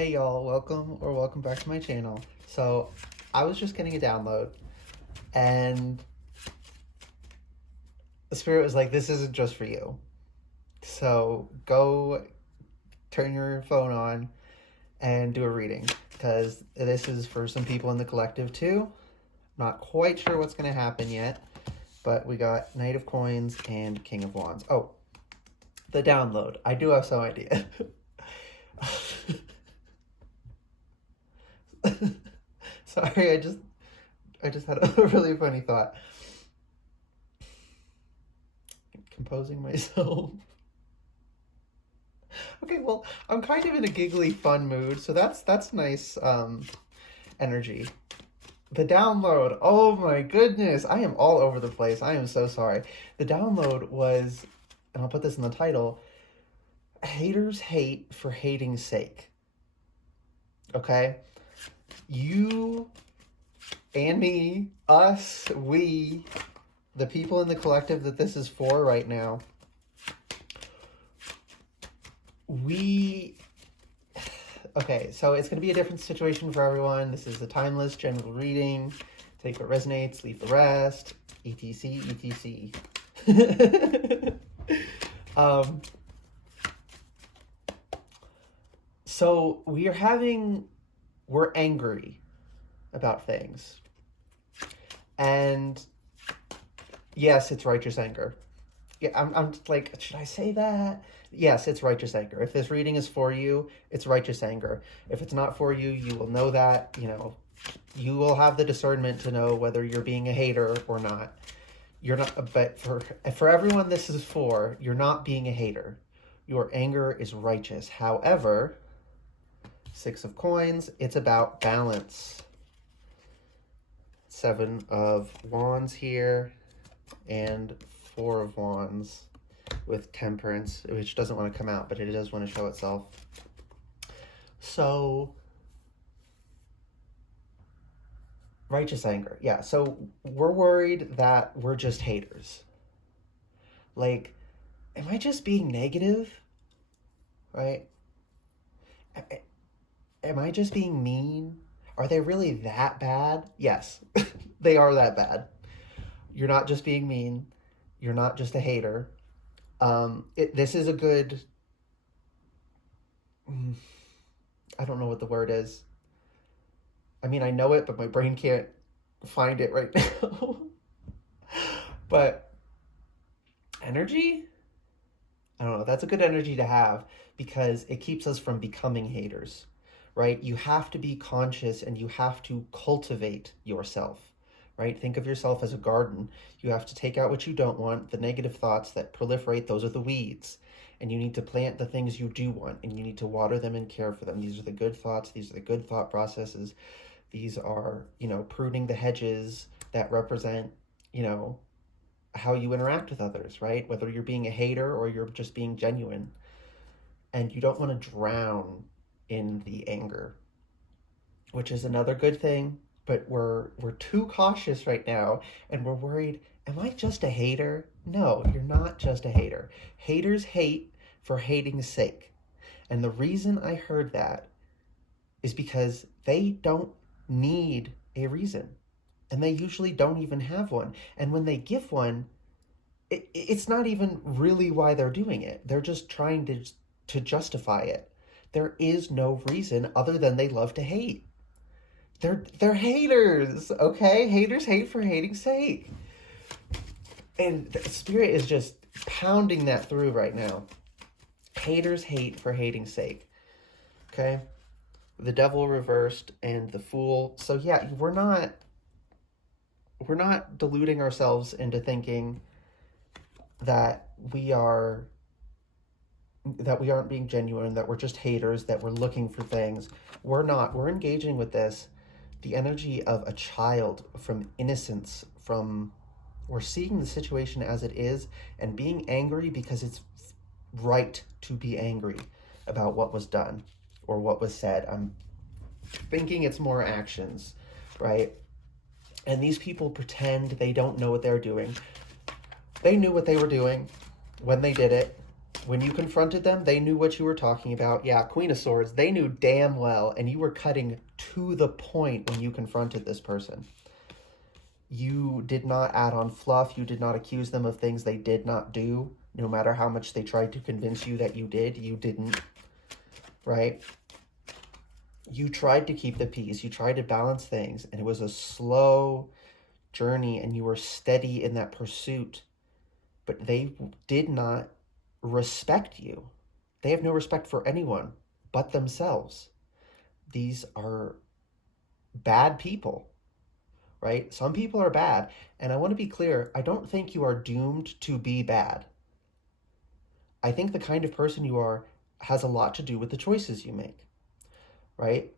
Hey y'all, welcome back to my channel. So I was just getting a download and the spirit was like, this isn't just for you. So go turn your phone on and do a reading because this is for some people in the collective too. Not quite sure what's going to happen yet, but we got Knight of Coins and King of Wands. Oh, the download. I do have some idea. Sorry, I just had a really funny thought. Composing myself. Okay, well, I'm kind of in a giggly, fun mood, so that's nice energy. The download, oh my goodness, I am all over the place. I am so sorry. The download was, and I'll put this in the title, haters hate for hating's sake. Okay? You and me, us, we, the people in the collective that this is for right now, okay, so it's going to be a different situation for everyone. This is a timeless general reading. Take what resonates, leave the rest, etc, etc. So we're angry about things. And yes, it's righteous anger. Yeah, I'm like, should I say that? Yes, it's righteous anger. If this reading is for you, it's righteous anger. If it's not for you, you will know that, you will have the discernment to know whether you're being a hater or not. You're not, but for everyone this is for, you're not being a hater. Your anger is righteous. However, Six of Coins, it's about balance. Seven of Wands here, and Four of Wands with Temperance, which doesn't want to come out, but it does want to show itself. So, righteous anger. Yeah, so we're worried that we're just haters. Like, am I just being negative? Right? Am I just being mean? Are they really that bad? Yes, they are that bad. You're not just being mean. You're not just a hater. This is a good, I don't know what the word is. I mean, I know it, but my brain can't find it right now. But energy? I don't know. That's a good energy to have because it keeps us from becoming haters, right? You have to be conscious and you have to cultivate yourself. Right? Think of yourself as a garden. You have to take out what you don't want. The negative thoughts that proliferate, those are the weeds. And you need to plant the things you do want, and you need to water them and care for them. These are the good thoughts. These are the good thought processes. These are, pruning the hedges that represent, how you interact with others, right? Whether you're being a hater or you're just being genuine. And you don't want to drown in the anger, which is another good thing. But we're too cautious right now, and we're worried, am I just a hater? No, you're not just a hater. Haters hate for hating's sake. And the reason I heard that is because they don't need a reason. And they usually don't even have one. And when they give one, it's not even really why they're doing it. They're just trying to justify it. There is no reason other than they love to hate. They're haters, okay? Haters hate for hating's sake. And the spirit is just pounding that through right now. Haters hate for hating's sake. Okay? The Devil reversed and the Fool. So yeah, we're not deluding ourselves into thinking that we aren't being genuine, that we're just haters, that we're looking for things. We're not. We're engaging with this. The energy of a child, from innocence, we're seeing the situation as it is and being angry because it's right to be angry about what was done or what was said. I'm thinking it's more actions, right? And these people pretend they don't know what they're doing. They knew what they were doing when they did it. When you confronted them, they knew what you were talking about. Yeah, Queen of Swords, they knew damn well, and you were cutting to the point when you confronted this person. You did not add on fluff. You did not accuse them of things they did not do. No matter how much they tried to convince you that you did, you didn't, right? You tried to keep the peace. You tried to balance things, and it was a slow journey, and you were steady in that pursuit. But they did not respect you. They have no respect for anyone but themselves. These are bad people, right? Some people are bad. And I want to be clear, I don't think you are doomed to be bad. I think the kind of person you are has a lot to do with the choices you make, right?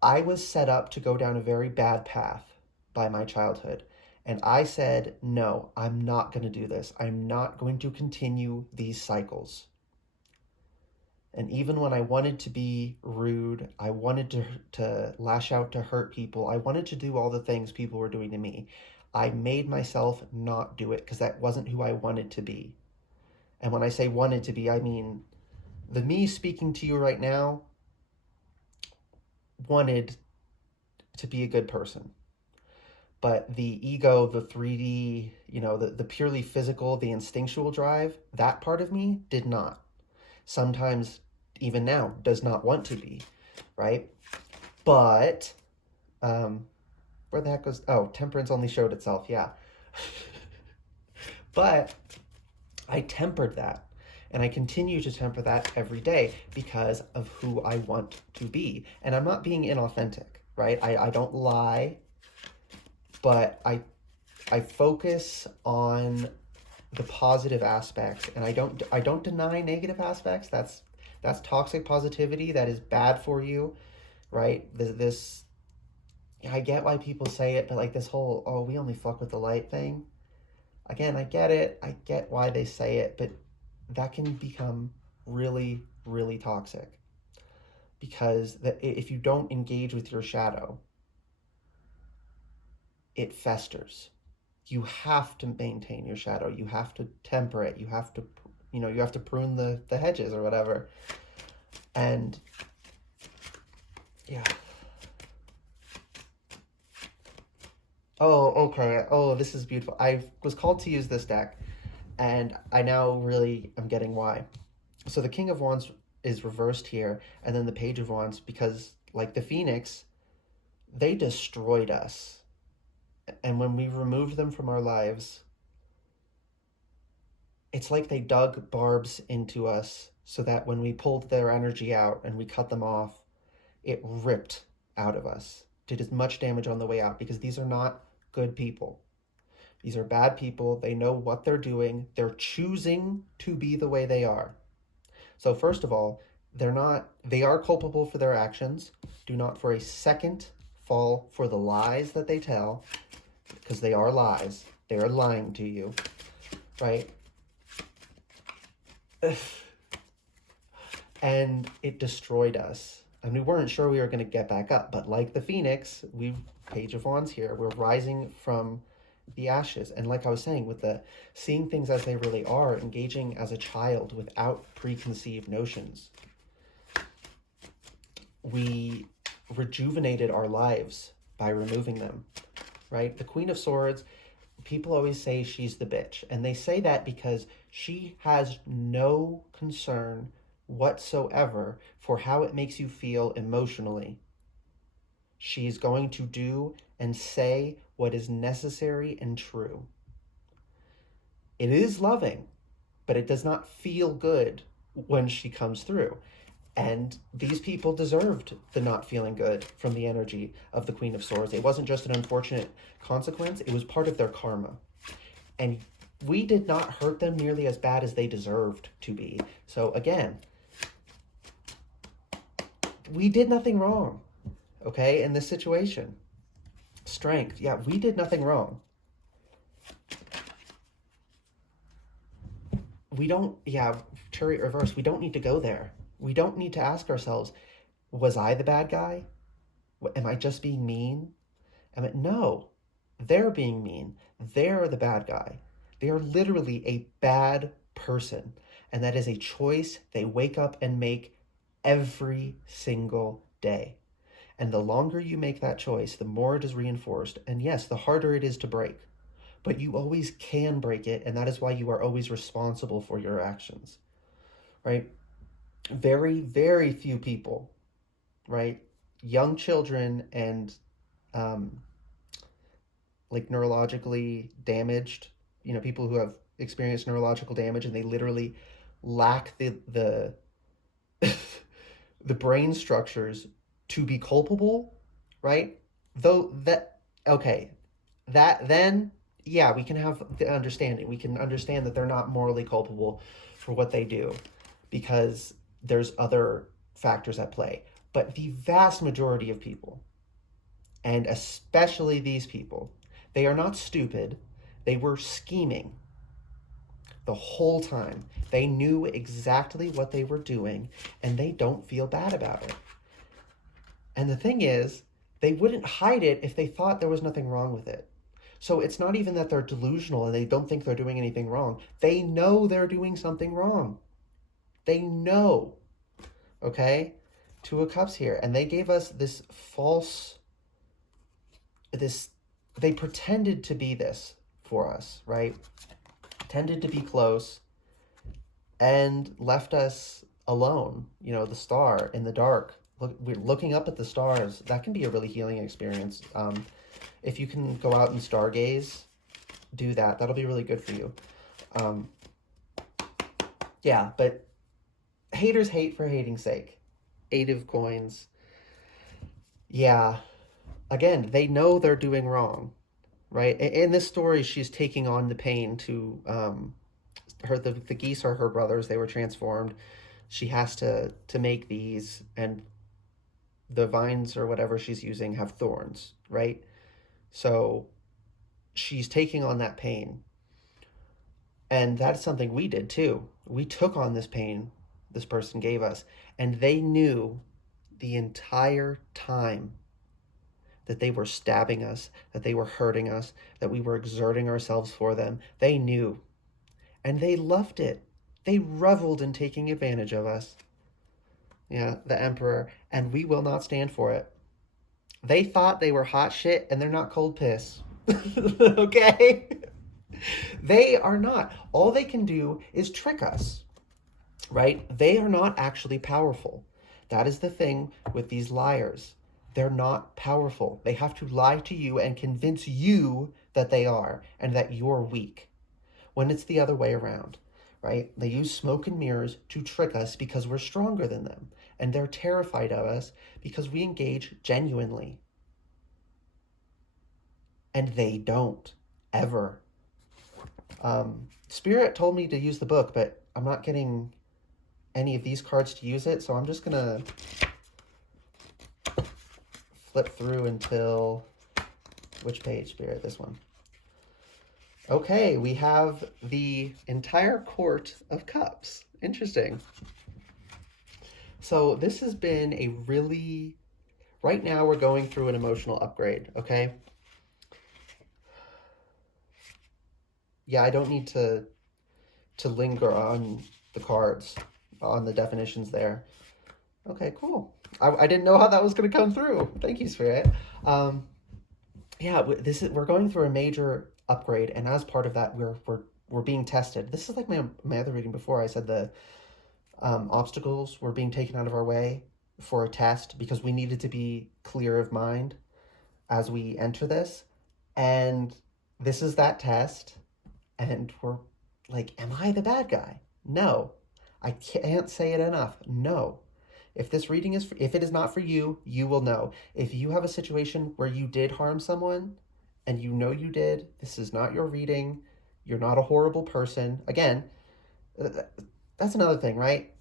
I was set up to go down a very bad path by my childhood. And I said, no, I'm not going to do this. I'm not going to continue these cycles. And even when I wanted to be rude, I wanted to lash out to hurt people, I wanted to do all the things people were doing to me, I made myself not do it because that wasn't who I wanted to be. And when I say wanted to be, I mean the me speaking to you right now wanted to be a good person. But the ego, the 3D, the purely physical, the instinctual drive, that part of me did not. Sometimes, even now, does not want to be, right? But, where the heck was, oh, temperance only showed itself, yeah. But I tempered that. And I continue to temper that every day because of who I want to be. And I'm not being inauthentic, right? I don't lie, but I focus on the positive aspects, and I don't deny negative aspects. That's toxic positivity. That is bad for you, right? This I get why people say it, but like this whole, oh, we only fuck with the light thing. Again, I get it. I get why they say it, but that can become really, really toxic because if you don't engage with your shadow, it festers. You have to maintain your shadow. You have to temper it. You have to, you have to prune the hedges or whatever. And yeah. Oh, okay. Oh, this is beautiful. I was called to use this deck, and I now really am getting why. So the King of Wands is reversed here, and then the Page of Wands, because like the Phoenix, they destroyed us. And when we removed them from our lives, it's like they dug barbs into us so that when we pulled their energy out and we cut them off, it ripped out of us, did as much damage on the way out, because these are not good people. These are bad people. They know what they're doing. They're choosing to be the way they are. So first of all, they are culpable for their actions. Do not for a second fall for the lies that they tell, because they are lies. They are lying to you, right? And it destroyed us. And we weren't sure we were going to get back up. But like the Phoenix, Page of Wands here, we're rising from the ashes. And like I was saying, with the seeing things as they really are, engaging as a child without preconceived notions, we rejuvenated our lives by removing them, right? The Queen of Swords, people always say she's the bitch. And they say that because she has no concern whatsoever for how it makes you feel emotionally. She's going to do and say what is necessary and true. It is loving, but it does not feel good when she comes through. And these people deserved the not feeling good from the energy of the Queen of Swords. It wasn't just an unfortunate consequence, it was part of their karma. And we did not hurt them nearly as bad as they deserved to be. So again, we did nothing wrong, okay, in this situation. Strength, yeah, we did nothing wrong. Chariot reverse, we don't need to go there. We don't need to ask ourselves, was I the bad guy? Am I just being mean? No, they're being mean. They're the bad guy. They are literally a bad person. And that is a choice they wake up and make every single day. And the longer you make that choice, the more it is reinforced. And yes, the harder it is to break. But you always can break it. And that is why you are always responsible for your actions, right? Very, very few people, right? Young children and um, like neurologically damaged, people who have experienced neurological damage and they literally lack the the brain structures to be culpable, right? Though that okay, that then yeah, we can have the understanding. We can understand that they're not morally culpable for what they do because there's other factors at play. But the vast majority of people, and especially these people, they are not stupid. They were scheming the whole time. They knew exactly what they were doing, and they don't feel bad about it. And the thing is, they wouldn't hide it if they thought there was nothing wrong with it. So it's not even that they're delusional and they don't think they're doing anything wrong. They know they're doing something wrong. They know. Okay? Two of Cups here. And they gave us this false, this, they pretended to be this for us, right? Pretended to be close and left us alone, the star in the dark. We're looking up at the stars. That can be a really healing experience. If you can go out and stargaze, do that. That'll be really good for you. Yeah, but haters hate for hating's sake. 8 of Coins. Yeah. Again, they know they're doing wrong, right? In this story, she's taking on the pain to the geese are her brothers. They were transformed. She has to make these, and the vines or whatever she's using have thorns, right? So she's taking on that pain. And that's something we did too. We took on this pain this person gave us, and they knew the entire time that they were stabbing us, that they were hurting us, that we were exerting ourselves for them. They knew. And they loved it. They reveled in taking advantage of us. Yeah, the Emperor. And we will not stand for it. They thought they were hot shit, and they're not cold piss. Okay? They are not. All they can do is trick us, right? They are not actually powerful. That is the thing with these liars. They're not powerful. They have to lie to you and convince you that they are and that you're weak, when it's the other way around, right? They use smoke and mirrors to trick us because we're stronger than them. And they're terrified of us because we engage genuinely. And they don't, ever. Spirit told me to use the book, but I'm not getting any of these cards to use it, so I'm just gonna flip through until, which page, Spirit? This one. Okay, we have the entire Court of Cups. Interesting. So this has been a really, right now we're going through an emotional upgrade, okay? Yeah, I don't need to linger on the cards, on the definitions there. Okay, cool. I didn't know how that was going to come through. Thank you, Spirit. Yeah, we're going through a major upgrade, and as part of that, we're being tested. This is like my other reading before. I said the obstacles were being taken out of our way for a test because we needed to be clear of mind as we enter this, and this is that test. And we're like, am I the bad guy? No. I can't say it enough. No. If this reading if it is not for you, you will know. If you have a situation where you did harm someone and you know you did, this is not your reading. You're not a horrible person. Again, that's another thing, right?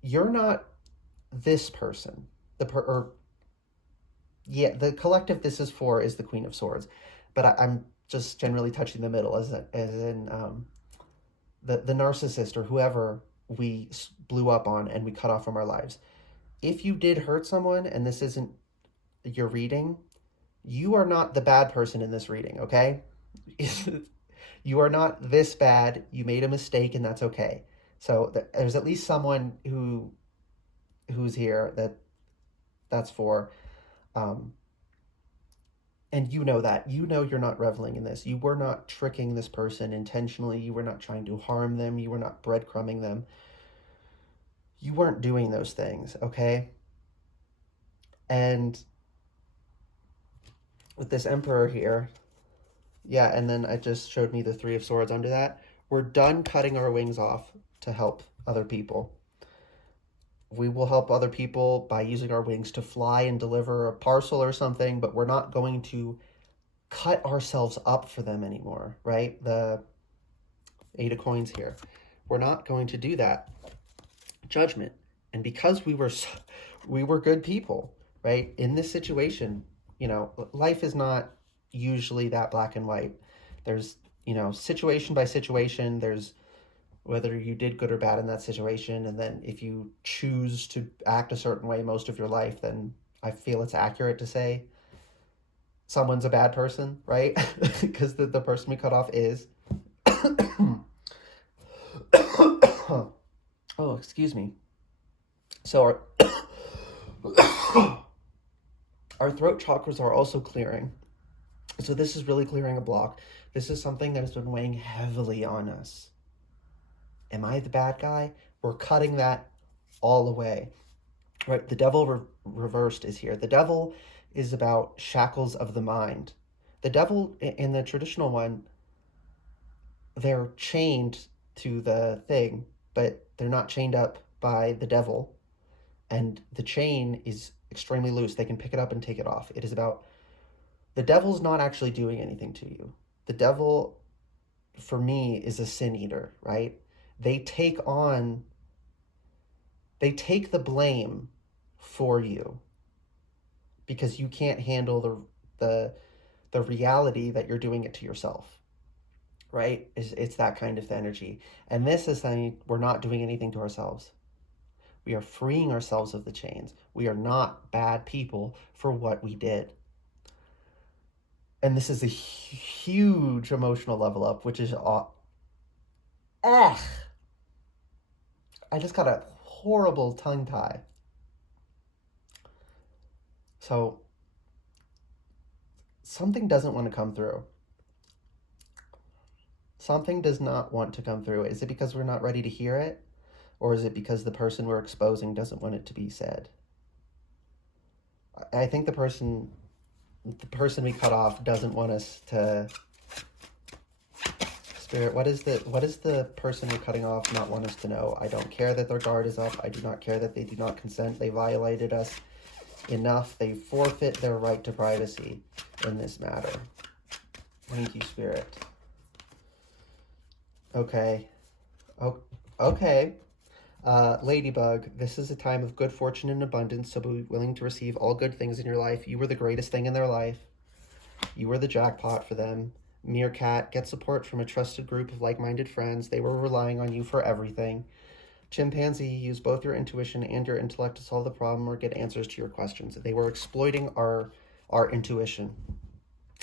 You're not this person. The collective this is for is the Queen of Swords. But I'm just generally touching the middle, as in the narcissist or whoever we blew up on and we cut off from our lives. If you did hurt someone and this isn't your reading, you are not the bad person in this reading, okay? You are not this bad. You made a mistake and that's okay. So there's at least someone who's here that's for. Um, and you know that. You know you're not reveling in this. You were not tricking this person intentionally. You were not trying to harm them. You were not breadcrumbing them. You weren't doing those things, okay? And with this Emperor here, yeah, and then it just showed me the Three of Swords under that. We're done cutting our wings off to help other people. We will help other people by using our wings to fly and deliver a parcel or something, but we're not going to cut ourselves up for them anymore, right? The Eight of Coins here. We're not going to do that. Judgment. And because we were good people, right? In this situation, life is not usually that black and white. There's, situation by situation, there's whether you did good or bad in that situation, and then if you choose to act a certain way most of your life, then I feel it's accurate to say someone's a bad person, right? Because the person we cut off is. Oh, excuse me. So our throat chakras are also clearing. So this is really clearing a block. This is something that has been weighing heavily on us. Am I the bad guy? We're cutting that all away. Right? The devil reversed is here. The devil is about shackles of the mind. The devil in the traditional one, they're chained to the thing, but they're not chained up by the devil. And the chain is extremely loose. They can pick it up and take it off. It is about the devil's not actually doing anything to you. The devil, for me, is a sin eater, right? They take the blame for you because you can't handle the reality that you're doing it to yourself, right? It's that kind of energy. And this is saying we're not doing anything to ourselves. We are freeing ourselves of the chains. We are not bad people for what we did. And this is a huge emotional level up, which is I just got a horrible tongue tie. So something doesn't want to come through. Something does not want to come through. Is it because we're not ready to hear it? Or is it because the person we're exposing doesn't want it to be said? I think the person we cut off doesn't want us to. Spirit, what is the person we're cutting off not want us to know? I don't care that their guard is up. I do not care that they do not consent. They violated us enough. They forfeit their right to privacy in this matter. Thank you, Spirit. Okay. Okay. Ladybug, this is a time of good fortune and abundance, so be willing to receive all good things in your life. You were the greatest thing in their life. You were the jackpot for them. Meerkat, get support from a trusted group of like-minded friends. They were relying on you for everything. Chimpanzee, use both your intuition and your intellect to solve the problem or get answers to your questions. They were exploiting our intuition.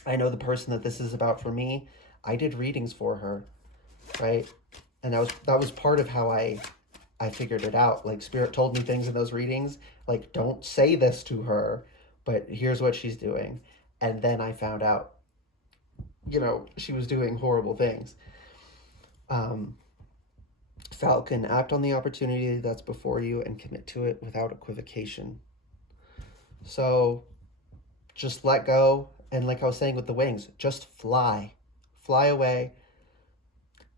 I know the person that this is about for me. I did readings for her, right? And that was part of how I figured it out. Like, Spirit told me things in those readings, like, don't say this to her, but here's what she's doing. And then I found out, she was doing horrible things. Falcon, act on the opportunity that's before you and commit to it without equivocation. So just let go. And like I was saying with the wings, just fly. Fly away.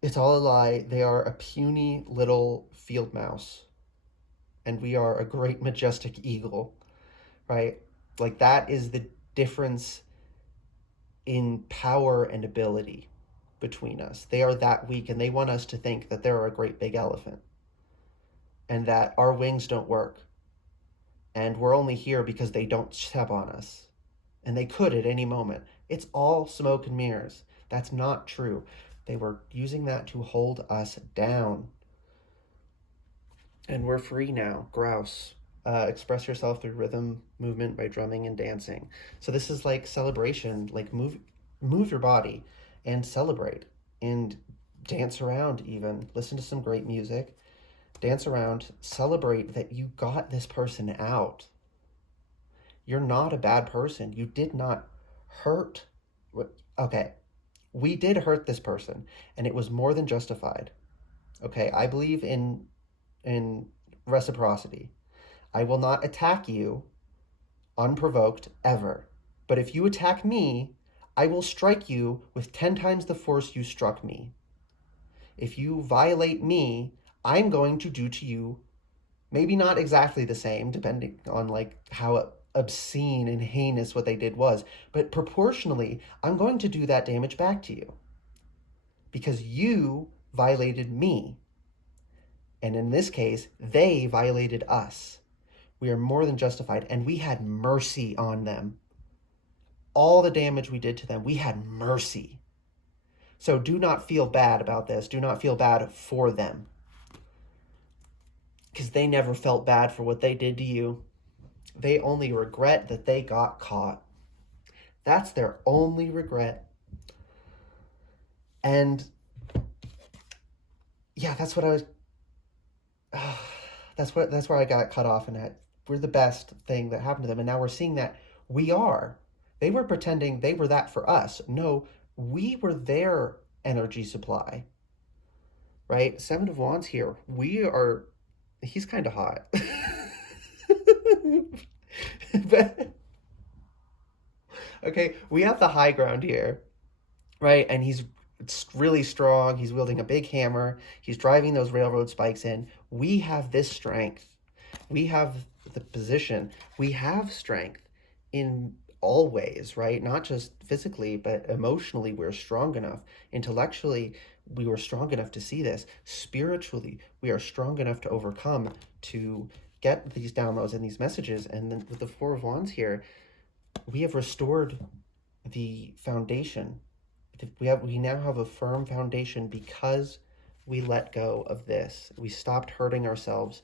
It's all a lie. They are a puny little field mouse. And we are a great majestic eagle, right? Like, that is the difference in power and ability between us. They are that weak, and they want us to think that they're a great big elephant and that our wings don't work. And we're only here because they don't step on us. And they could at any moment. It's all smoke and mirrors. That's not true. They were using that to hold us down. And we're free now. Grouse. Express yourself through rhythm, movement by drumming and dancing. So this is like celebration. Like, move your body and celebrate and dance around even. Listen to some great music Dance around, celebrate that you got this person out. You're not a bad person. You did not hurt. Okay, we did hurt this person, and it was more than justified. Okay, I believe in reciprocity. I will not attack you unprovoked ever. But if you attack me, I will strike you with 10 times the force you struck me. If you violate me, I'm going to do to you maybe not exactly the same, depending on like how obscene and heinous what they did was, but proportionally, I'm going to do that damage back to you because you violated me. And in this case, they violated us. We are more than justified, and we had mercy on them. All the damage we did to them, we had mercy. So do not feel bad about this. Do not feel bad for them, because they never felt bad for what they did to you. They only regret that they got caught. That's their only regret. And yeah, that's what I was. That's where I got cut off, and that we're the best thing that happened to them, and now we're seeing that we are. They were pretending they were that for us. No, we were their energy supply. Right? Seven of Wands here. We are. He's kind of hot. But, okay, we have the high ground here, right? And he's really strong. He's wielding a big hammer. He's driving those railroad spikes in. We have this strength. We have the position. We have strength in all ways, right? Not just physically, but emotionally, we're strong enough. Intellectually, we were strong enough to see this. Spiritually, we are strong enough to overcome, to get these downloads and these messages. And then with the Four of Wands here, we have restored the foundation. We now have a firm foundation because we let go of this. We stopped hurting ourselves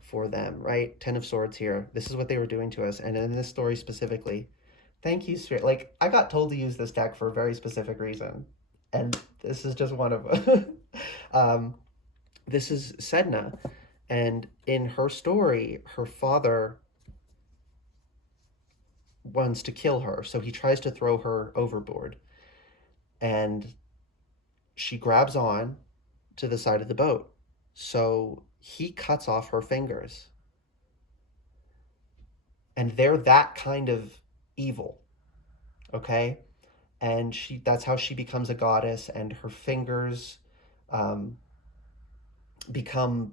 for them, right? Ten of Swords here. This is what they were doing to us. And in this story specifically, thank you, Spirit. Like, I got told to use this deck for a very specific reason. And this is just one of them. This is Sedna. And in her story, her father wants to kill her. So he tries to throw her overboard. And she grabs on to the side of the boat. So he cuts off her fingers. And they're that kind of evil. Okay? And that's how she becomes a goddess, and her fingers become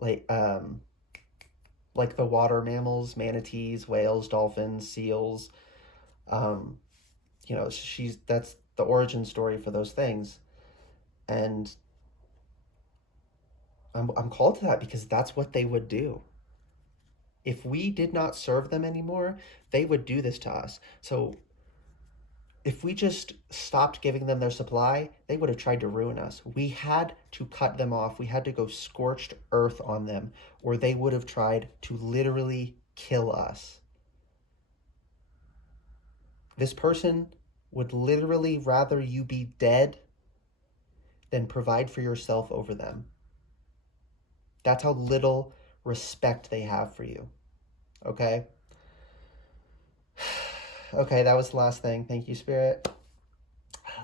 like the water mammals, manatees, whales, dolphins, seals. That's the origin story for those things. And I'm called to that because that's what they would do. If we did not serve them anymore, they would do this to us. So if we just stopped giving them their supply, they would have tried to ruin us. We had to cut them off. We had to go scorched earth on them, or they would have tried to literally kill us. This person would literally rather you be dead than provide for yourself over them. That's how little respect they have for you. Okay? Okay, that was the last thing. Thank you, Spirit.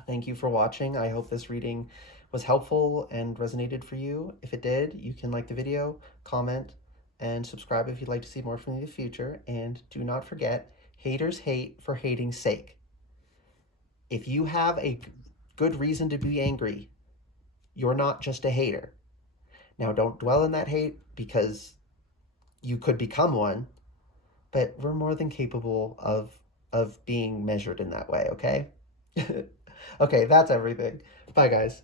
Thank you for watching. I hope this reading was helpful and resonated for you. If it did, you can like the video, comment, and subscribe if you'd like to see more from me in the future. And do not forget, haters hate for hating's sake. If you have a good reason to be angry, you're not just a hater. Now, don't dwell in that hate because you could become one, but we're more than capable of being measured in that way, okay? Okay, that's everything. Bye, guys.